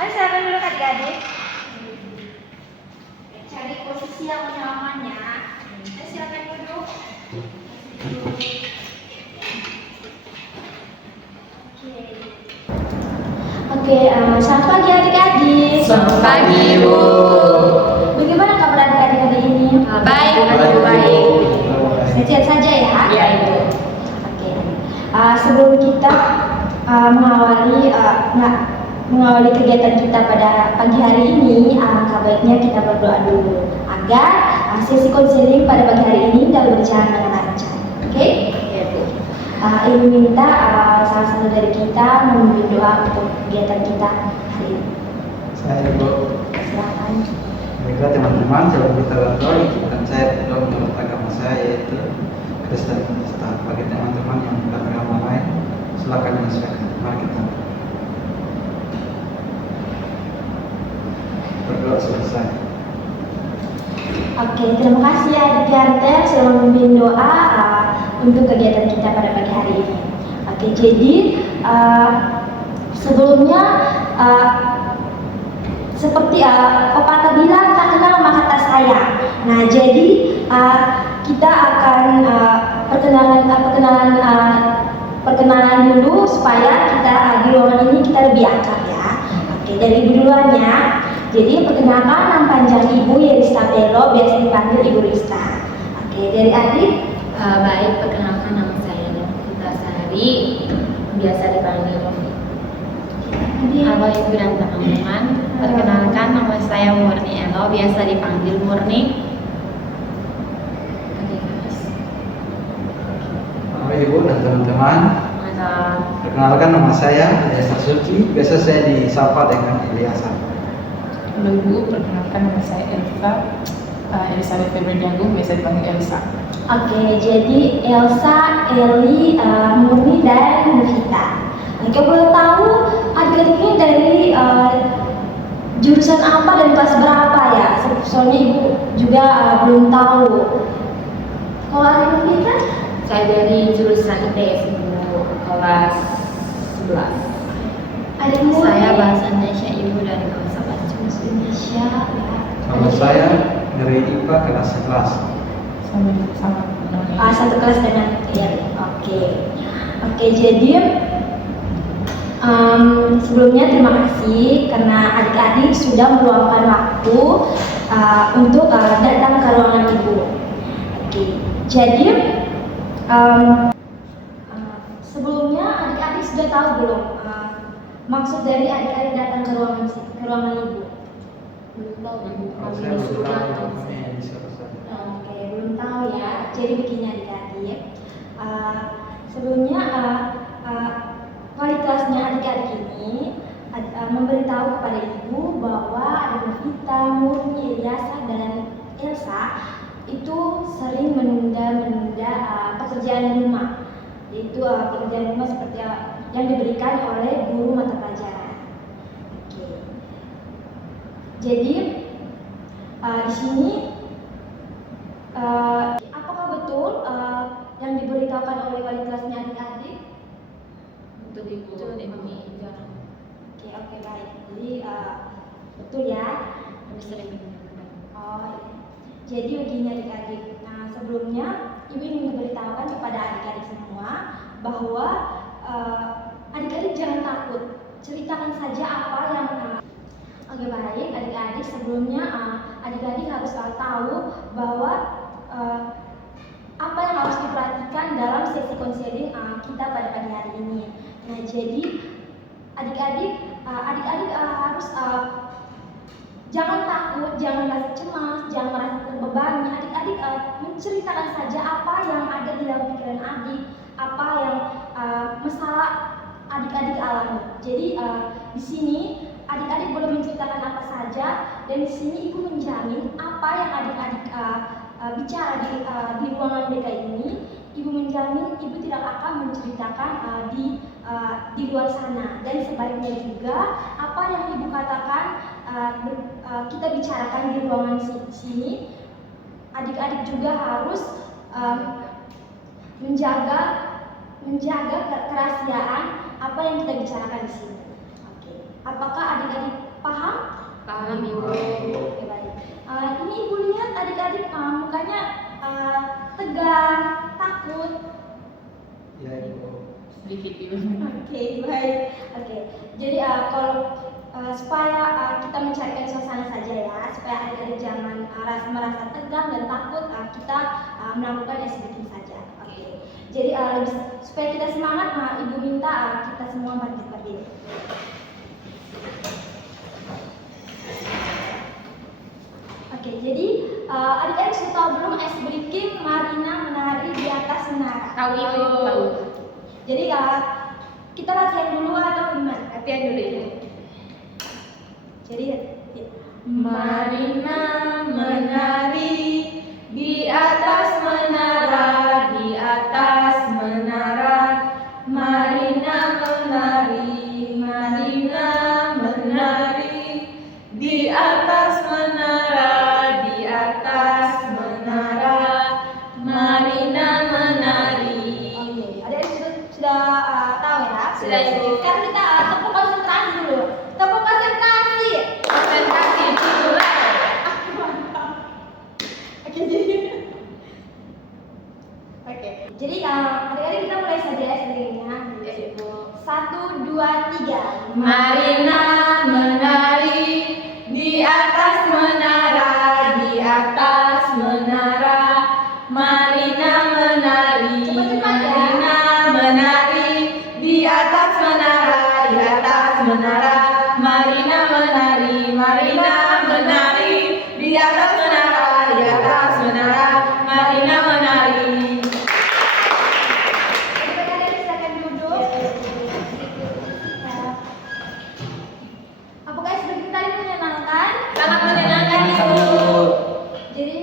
Mari silakan dulu adik-adik. Cari posisi yang nyaman ya. Silakan duduk. Oke, selamat pagi adik-adik. Selamat pagi, Ibu. Bagaimana kabar adik-adik hari ini? Baik, Ibu, baik. Sehat saja ya? Iya, Ibu. Oke. Sebelum kita mengawali kegiatan kita pada pagi hari ini, alangkah baiknya kita berdoa dulu agar sesi konseling pada pagi hari ini dapat berjalan dengan lancar. Oke? Iya, Bu. Ibu minta salah satu dari kita memimpin doa untuk kegiatan kita hari ini. Saya Ibu. Silakan. Baiklah teman-teman, sebelum kita berdoa, izinkan saya berdoa menurut agama saya, yaitu Kristen. Bagi teman-teman yang beragama lain, silakan menyesuaikan. Mari kita berdoa selesai. Oke, terima kasih adik Ganteng sudah memimpin doa untuk kegiatan kita pada pagi hari ini. Oke, jadi sebelumnya seperti pepatah bilang tak kenal maka tak sayang. Nah, jadi kita akan perkenalan dulu supaya kita di ruangan ini kita lebih akrab ya. Oke, dari ibu duluan ya. Jadi perkenalkan nama panjang Ibu Yerista Pelo, biasa dipanggil Ibu Rista. Oke, dari adik. Baik, perkenalkan nama saya Devita Sari, biasa dipanggil Rofi. Halo Ibu dan teman-teman, perkenalkan nama saya Murni Elo, biasa dipanggil Murni. Halo Ibu dan teman-teman, perkenalkan nama saya Eliasa Suci, biasa saya disapa dengan Eliasa. Halo Ibu, perkenalkan nama saya Elizabeth Febri Jagung, biasa dipanggil Elsa. Oke, jadi Elsa, Eli, Murni, dan Nurhita. Oke, boleh tahu adik-adik ini dari jurusan apa dan kelas berapa ya? Soalnya Ibu juga belum tahu. Kalau adik Nurhita? Saya dari jurusan ITS, Ibu, kelas 11. Adik Murni? Saya bahasa Indonesia, Ibu, dari bahasa Bahasa Indonesia. Nama saya dari IPA kelas 11. Sama Satu kelas dengan Eli. Oke, jadi sebelumnya terima kasih karena adik-adik sudah meluangkan waktu untuk datang ke ruangan Ibu. Oke, jadi sebelumnya adik-adik sudah tahu belum maksud dari adik-adik datang ke ruangan Ibu? Belum tahu, Ibu. Saya belum tahu ini selesai. Oke, belum tahu ya. Jadi begini adik-adik. Sebelumnya wali kelasnya adik-adik ini memberitahu kepada Ibu bahwa ada Novita, Murni, Eliasa, dan Elsa itu sering menunda pekerjaan rumah. Yaitu pekerjaan rumah seperti yang diberikan oleh guru mata pelajaran. Oke. Jadi di sini apakah betul yang diberitahukan oleh wali kelasnya adik-adik? Betul, Ibu. Oke, baik. Jadi betul ya. Kami sering mendengarkan. Oh, iya. Jadi begini adik-adik. Nah, sebelumnya Ibu ingin memberitahukan kepada adik-adik semua bahwa adik-adik jangan takut. Ceritakan saja apa yang Oke, baik adik-adik, sebelumnya adik-adik harus tahu bahwa apa yang harus diperhatikan dalam sesi konseling kita pada pagi hari ini. Nah, jadi adik-adik harus jangan takut, jangan merasa cemas, jangan merasa terbebani. Adik-adik menceritakan saja apa yang ada di dalam pikiran adik, apa yang masalah adik-adik alami. Jadi di sini adik-adik boleh menceritakan apa saja, dan di sini Ibu menjamin apa yang adik-adik bicara di ruangan BK ini, Ibu menjamin Ibu tidak akan menceritakan di luar sana. Dan sebaliknya juga apa yang Ibu katakan kita bicarakan di ruangan sini, adik-adik juga harus menjaga kerahasiaan apa yang kita bicarakan di sini. Oke. Apakah adik-adik Paham? Paham Ibu. Oke, baik. Ini Ibu lihat adik-adik mukanya tegang, takut. Ya Ibu. Sedikit Ibu. Oke, baik. Oke, jadi kalau supaya kita mencarikan suasana saja ya, supaya adik-adik jangan merasa tegang dan takut, kita melakukan ice breathing saja. Oke, jadi supaya kita semangat, Ibu minta kita semua berdiri. Oke, jadi adik-adik sudah tahu belum ice breathing Marina menari di atas menara? Tahu Ibu. Tahu. Jadi kita latihan dulu atau gimana? Latihan dulu Ibu. Jadi Marina menari di atas menara, di atas menara. Marina menari, Marina menari di atas menara, di atas menara. Marina menari. Oke, adik-adik sudah tahu ya? Sudah, Ibu. Sekarang kita tepuk konsentrasi dulu. Tepuk konsentrasi. Konsentrasi dimulai. Oke, jadi adik-adik kita mulai saja ya sebenarnya. Ya Ibu. 1, 2, 3. Marina menari di atas menara, di atas menara. Marina menari, Cepat-cepat ya. Marina menari di atas menara, di atas menara. Marina menari, Marina menari di atas menara, di atas menara. Marina menari. Adik-adik silakan duduk. Apakah seperti tadi menyenangkan? Sangat menyenangkan Ibu. Jadi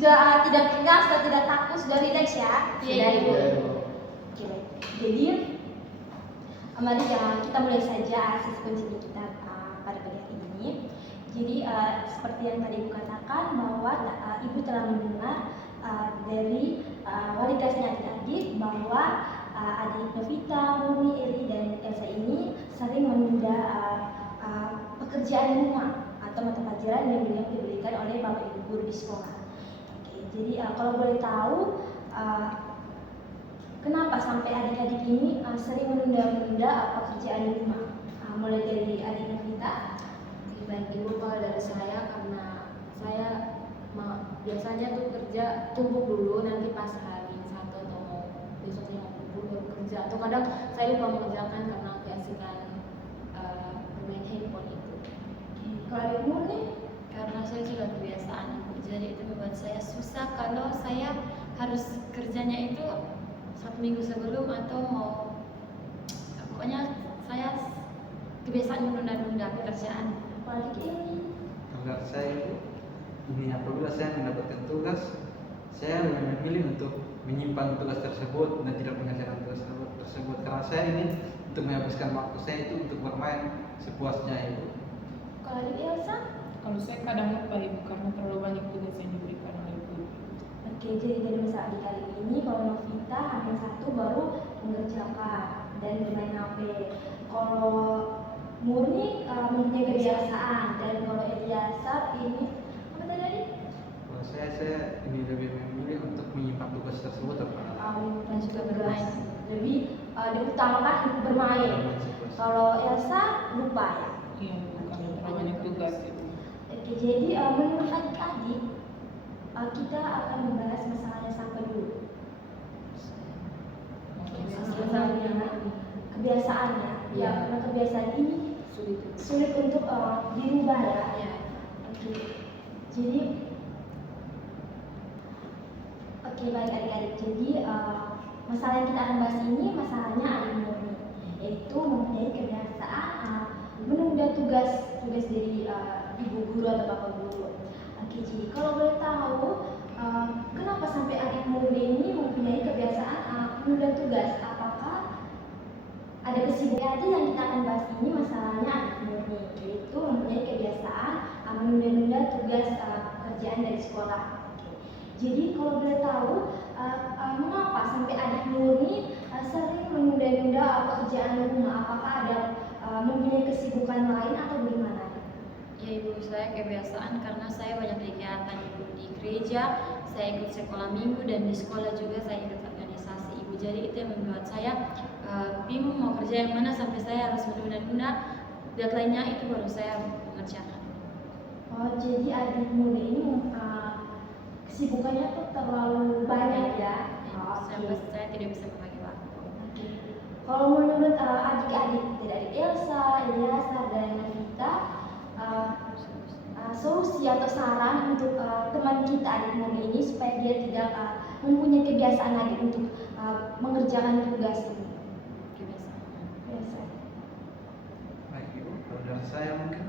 sudah tidak tegang, sudah tidak takut, sudah rileks ya. Iya Ibu. Oke, baik. Jadi mari kita mulai saja sesi coaching kita pada pagi hari ini. Jadi seperti yang tadi Ibu katakan bahwa Ibu telah mendengar dari wali kelasnya adik-adik bahwa adik Novita, Murni, Eli, dan Elsa ini sering menunda pekerjaan rumah atau mata pelajaran yang diberikan oleh Bapak Ibu guru di sekolah. Oke, jadi kalau boleh tahu kenapa sampai adik-adik ini sering menunda-menunda pekerjaan di rumah? Mulai dari adik Novita. Baik Ibu, kalau dari saya karena saya biasanya tuh kerja tumpuk dulu, nanti pas hari Sabtu atau mau besoknya mau kumpul baru kerja, atau kadang saya lupa mengerjakan karena keasikan bermain handphone itu. Kalau adik Murni, Karena saya sudah kebiasaan jadi itu membuat saya susah kalau saya harus kerjanya itu 1 minggu sebelum atau mau, pokoknya saya kebiasaan menunda-nunda pekerjaan. kalau adik ini. Kalau saya itu, ini apabila saya mendapatkan tugas, saya lebih memilih untuk menyimpan tugas tersebut dan tidak mengerjakan tugas tersebut. Karena saya ini untuk menghabiskan waktu saya itu untuk bermain sepuasnya Ibu. Kalau adik Elsa. Kalau saya kadang lupa Ibu karena terlalu banyak tugas yang diberikan oleh Ibu. Oke, jadi dari masa adik-adik ini kalau Novita hanya 1 baru mengerjakan dan bermain HP. Kalau Murni mempunyai kebiasaan, dan kalau Eliasar ini apa tadi? Kalau saya ini lebih memilih untuk menyimpan tugas tersebut Dan juga bermain. Lebih diutamakan bermain. Kalau Elsa lupa ya. Iya, karena terlalu banyak tugas Ibu. Oke, jadi menurut adik-adik kita akan membahas masalahnya sampai dulu. Masalahnya kebiasaannya. Ya, karena kebiasaan ini sulit untuk dirubah ya. Ya. Oke. Jadi baik adik-adik. Jadi masalah yang kita akan bahas ini masalahnya adik Murni, yaitu mempunyai kebiasaan menunda tugas dari ibu guru atau bapak guru. Oke, jadi kalau boleh tahu kenapa sampai adik Murni ini mempunyai kebiasaan menunda tugas? Apakah ada kesibukan yang kita akan bahas ini masalahnya adik Murni, yaitu mempunyai kebiasaan menunda-nunda tugas pekerjaan dari sekolah. Jadi kalau boleh tahu mengapa sampai adik Murni sering menunda-nunda pekerjaan rumah? Apakah ada mempunyai kesibukan lain atau bagaimana? kayak kebiasaan karena saya banyak kegiatan ibu di gereja, saya ikut sekolah minggu dan di sekolah juga saya ikut organisasi ibu. Jadi itu yang membuat saya bingung mau kerja yang mana sampai saya harus menunda-nunda deadline-nya itu baru saya mengerjakan. Oh, jadi adikmu ini kesibukannya tuh terlalu banyak ya? Oh, Sampai oke. saya tidak bisa membagi waktu. Oke. Kalau menurut adik-adik, adik Elsa, Eliasa, dan Navita, solusi atau saran untuk teman kita adik Moni ini supaya dia tidak mempunyai kebiasaan lagi untuk mengerjakan tugas ini. Kebiasaan. Biasa. Baik Ibu, kalau dari saya mungkin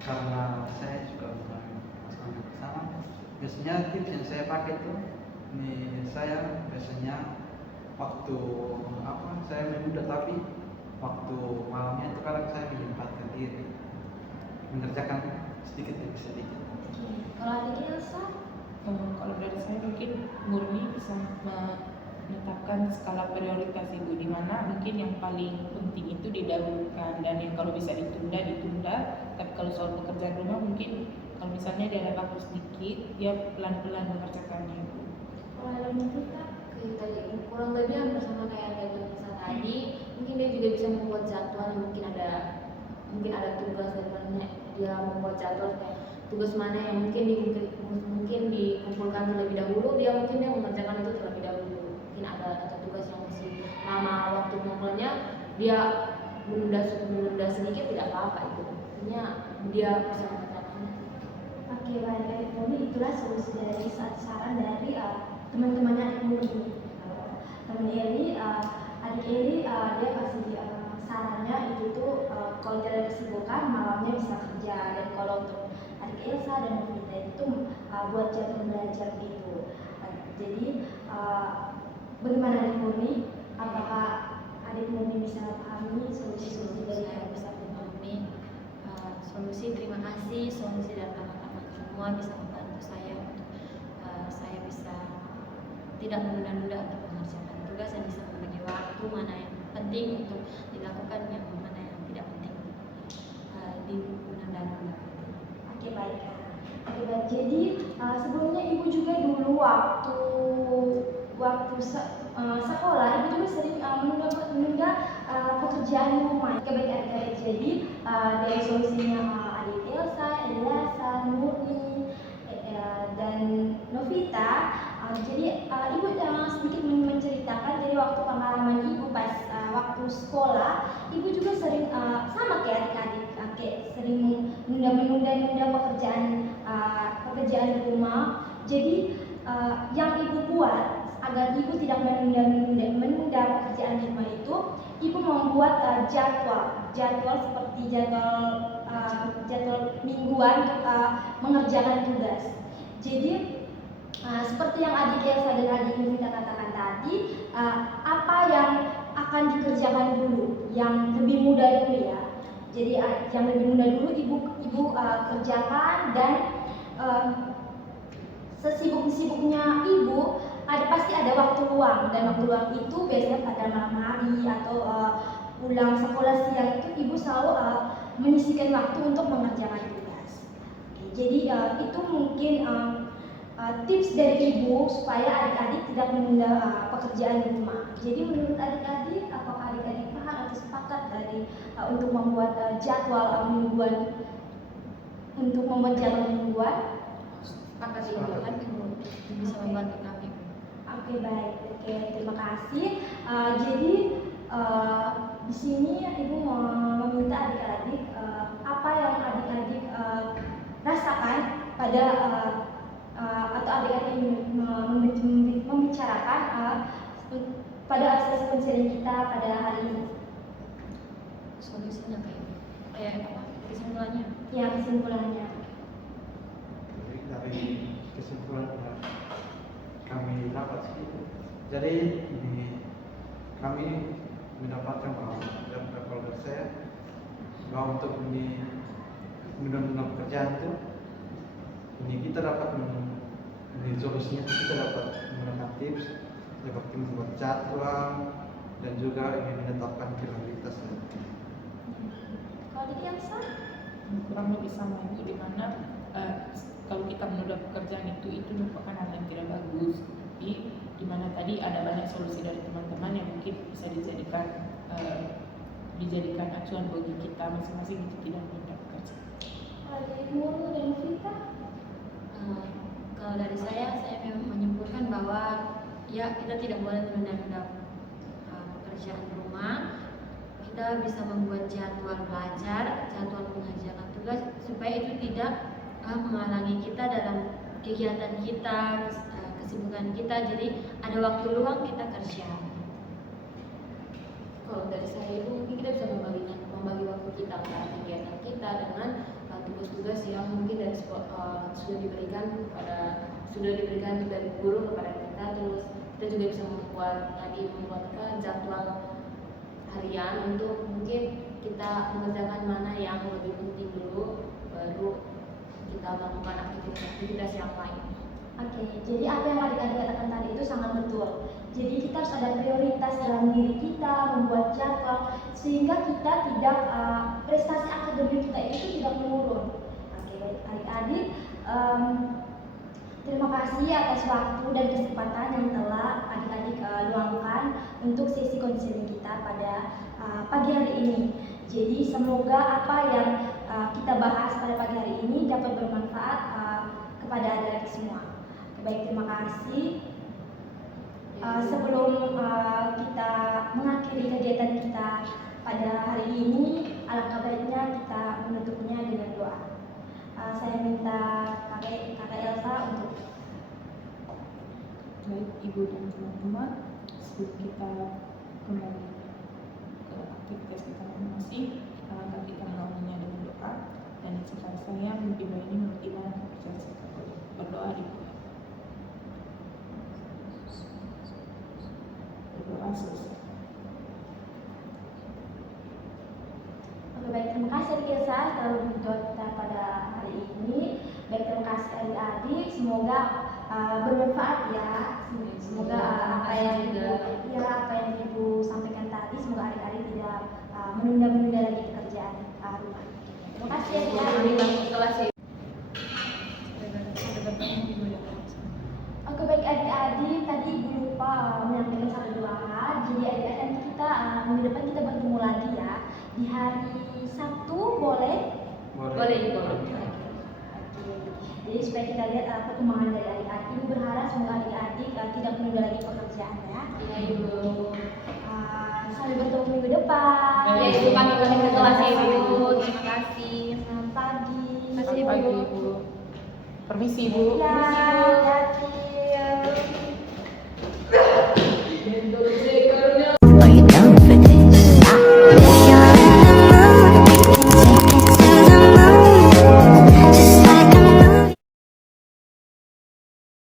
karena saya juga mulai masuk ke sana, biasanya tips yang saya pakai tuh, ini saya biasanya waktu saya menunda, tapi waktu malamnya itu kadang saya menyempatkan diri mengerjakan sedikit demi sedikit. Oke. Kalau adik Elsa, Kalau dari saya mungkin murni bisa menetapkan skala prioritas ibu, di mana mungkin yang paling penting itu didahulukan dan yang kalau bisa ditunda. Tapi kalau soal pekerjaan rumah mungkin kalau misalnya dia ada waktu sedikit, dia pelan-pelan mengerjakannya ibu. kalau ada Navita, Kayak tadi kurang lebih hampir sama kayak yang Nisa tadi. Mungkin dia juga bisa membuat jadwal, mungkin ada tugas dari mana dia membuat jadwal kayak tugas mana yang mungkin dikumpulkan terlebih dahulu, dia mengerjakan itu terlebih dahulu. Mungkin ada tugas yang masih lama waktu pengumpulannya, dia menunda sedikit tidak apa-apa itu. Artinya dia bisa mengerjakannya. oke baik adik Moni, itulah solusi dari saran dari teman-teman adik Moni ini. Teman Eli, adik Eli dia kasih sarannya itu tuh kalau dia ada kesibukan malamnya bisa kerja, dan kalau untuk adik Elsa dan Navita itu buat jadwal belajar gitu. Jadi bagaimana adik Moni? Apakah adik Moni bisa pahami solusi-solusi dari Saya bisa memahami solusi. Terima kasih solusi dari teman-teman semua bisa membantu saya untuk saya bisa tidak menunda-nunda untuk mengerjakan tugas dan bisa membagi waktu mana yang penting untuk dilakukan, yang mana yang tidak penting di menunda-nunda. Oke baik. Oke baik. Jadi sebelumnya ibu juga dulu waktu sekolah ibu juga sering menunda pekerjaan rumah. Oke baik adik-adik. Jadi dari solusinya adik Elsa, Eliasa, Nurni, dan Novita. Jadi ibu sedikit menceritakan dari waktu pengalaman ibu pas waktu sekolah, ibu juga sering sama kayak adik-adik, kayak sering menunda pekerjaan rumah. Jadi yang ibu buat agar ibu tidak menunda pekerjaan rumah itu, ibu membuat jadwal seperti jadwal mingguan untuk mengerjakan tugas. Jadi seperti yang adik Elsa dan adik Nurita katakan tadi, apa yang akan dikerjakan dulu, yang lebih mudah dulu ya. Jadi yang lebih mudah dulu ibu kerjakan, dan sesibuk-sibuknya ibu pasti ada waktu luang, dan waktu luang itu biasanya pada malam hari atau pulang sekolah siang itu ibu selalu menyisihkan waktu untuk mengerjakan tugas. Jadi itu mungkin tips dari ibu supaya adik-adik tidak menunda pekerjaan di rumah. Jadi menurut adik-adik, apakah adik-adik paham atau sepakat dari untuk membuat jadwal mingguan? Sepakat ibu kan ibu bisa membantu kami. Oke baik, oke terima kasih. Jadi di sini ibu mau meminta adik-adik apa yang adik-adik rasakan pada atau adik-adik membicarakan pada sesi konseling kita pada hari ini. Solusinya kayak apa? Kesimpulannya. Ya kesimpulannya. Jadi dari kesimpulan yang kami dapat sih, jadi ini kami mendapatkan bahwa dari saya bahwa untuk menunda pekerjaan itu ini kita dapat solusinya, kita dapat menggunakan tips seperti membuat jadwal dan juga ingin menetapkan prioritas. Kalau adik Elsa? kurang lebih sama itu, dimana kalau kita menunda pekerjaan itu merupakan hal yang tidak bagus. Tapi dimana tadi ada banyak solusi dari teman-teman yang mungkin bisa dijadikan acuan bagi kita masing-masing untuk tidak menunda pekerjaan. Nurul dan Vita. Kalau dari saya memang menyimpulkan bahwa ya kita tidak boleh menunda-nunda pekerjaan rumah. Kita bisa membuat jadwal belajar, jadwal mengerjakan tugas supaya itu tidak menghalangi kita dalam kegiatan kita, kesibukan kita. Jadi ada waktu luang kita kerja. Kalau dari saya itu mungkin kita bisa membagi waktu kita antara kegiatan kita dengan tugas-tugas yang mungkin sudah diberikan dari guru kepada kita. Terus kita juga bisa membuat jadwal harian untuk mungkin kita mengerjakan mana yang lebih penting dulu, baru kita melakukan aktivitas yang lain. Oke, jadi apa yang adik-adik katakan tadi itu sangat betul. Jadi kita harus ada prioritas dalam diri kita, membuat jadwal sehingga kita tidak prestasi akademik kita itu tidak menurun. Oke, adik-adik, terima kasih atas waktu dan kesempatan yang telah adik-adik luangkan untuk sesi konseling kita pada pagi hari ini. Jadi semoga apa yang kita bahas pada pagi hari ini dapat bermanfaat kepada adik-adik semua. Baik, terima kasih. Sebelum kita mengakhiri kegiatan kita pada hari ini, alangkah baiknya kita menutupnya dengan doa. Saya minta kakak Elsa untuk. Baik Ibu dan teman-teman, sebelum kita kembali ke aktivitas kita masing-masing, alangkah kita mengawalinya dengan doa. Dan setelah saya mungkin ini gimana proses berdoa di berdoa selesai. Oke, baik, terima kasih adik Elsa telah berdoa kita pada hari ini. Baik, terima kasih adik-adik, semoga bermanfaat ya. Semoga apa yang Ibu sampaikan tadi, semoga adik-adik tidak menunda-menunda lagi pekerjaan rumah. Terima kasih adik-adik. Oke, baik adik-adik, tadi Ibu lupa menyampaikan satu doa. Jadi adik-adik nanti kita minggu depan kita bertemu lagi ya di hari Sabtu, boleh? Boleh. Jadi supaya kita lihat perkembangan dari adik-adik. Ibu berharap semoga adik-adik tidak menunda lagi pekerjaan ya. Ya Ibu. Sampai bertemu minggu depan. Ya Ibu, kami balik ke kelas ya Ibu. Terima kasih. Selamat pagi. Selamat pagi Ibu. Permisi Ibu. Ya, hati-hati.